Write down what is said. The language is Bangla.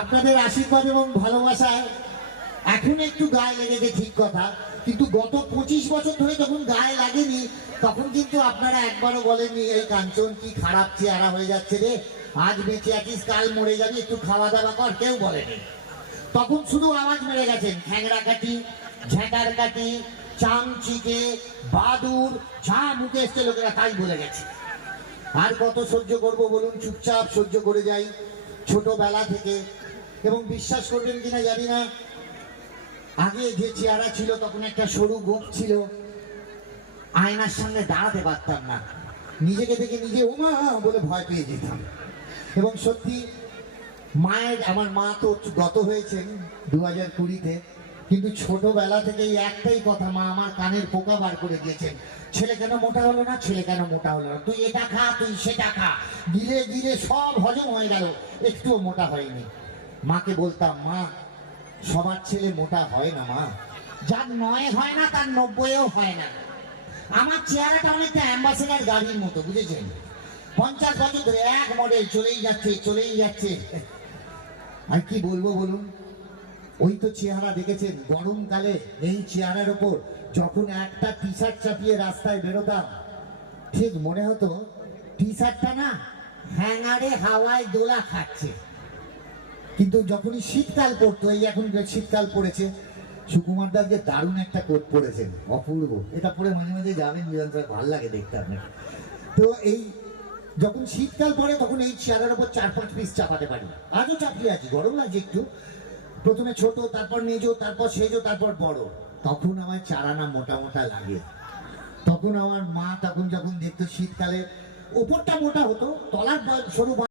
আপনাদের আশীর্বাদ এবং ভালোবাসায় এখন একটু গায়ে লেগেছে ঠিক কথা, কিন্তু গত 25 বছর ধরে যখন গায়ে লাগেনি তখন কিন্তু আপনারা একবারও বলেননি এই কাঞ্চন কি খারাপ চেহারা হয়ে যাচ্ছে রে, আজ বেঁচে আছিস কাল মরে যাবি, একটু খাওয়া দাওয়া কর, কেউ বলেনি। তখন শুধু আওয়াজ মেরে গেছেন খ্যাংরা কাটি, ঝ্যাঁটার কাটি, চামচিকে, বাদুর, যা মুখে এসছে লোকেরা তাই বলে গেছে। আর কত সহ্য করব বলুন, চুপচাপ সহ্য করে যাই ছোটবেলা থেকে। এবং বিশ্বাস করবেন কিনা জানি না, আগে যে চেহারা ছিল তখন একটা সরু গোপ ছিল, আয়নার সামনে দাঁড়াতে পারতাম না, নিজেকে দেখে নিজে ওমা বলে ভয় পেয়ে যেতাম। এবং সত্যি মায়ের, আমার মা তো গত হয়েছেন 2020-তে, কিন্তু ছোটবেলা থেকেই একটাই কথা মা আমার কানের পোকা বার করে দিয়েছেন, ছেলে কেন মোটা হলো না, ছেলে কেন মোটা হলো না, তুই এটা খা তুই সেটা খা, গিলে গিলে সব হজম হয়ে গেল, একটুও মোটা হয়নি। মাকে বলতাম মা সবার ছেলে মোটা হয় না মা, যার 9 হয় না তার 90-ও হয় না। আমার চেহারাটা অনেকটা অ্যাম্বাসেডার গাড়ির মতো, বুঝেছেন? 50 বছর ধরে এক মডেল চলেই যাচ্ছে চলেই যাচ্ছে। আর কি বলবো বলুন, ওই তো চেহারা দেখেছেন গরমকালে এই চেহারার ওপর যখন একটা টি শার্ট চাপিয়ে রাস্তায় বেরোতাম, ঠিক মনে হতো টি শার্টটা না হ্যাঙ্গারে হাওয়ায় দোলা খাচ্ছে। কিন্তু যখনই শীতকাল পড়তো, এই এখন শীতকাল পড়েছে, সুকুমার দার যে দারুণ একটা কোট পরেছেন অপূর্ব, এটা পরে মাঝে মাঝে যাবেন নিরন্তর, ভালো লাগে দেখতে আপনার। তো এই যখন শীতকাল পড়ে তখন এই চেয়ারের ওপর 4-5 পিস চাপাতে পারি, আজও চাপিয়ে আছি, গরম লাগছে একটু, প্রথমে ছোট, তারপর মেজো, তারপর সেজো, তারপর বড়। তখন আমার চারানা মোটা মোটা লাগে। তখন আমার মা তখন যখন দেখতো শীতকালে ওপরটা মোটা হতো, তলার সরু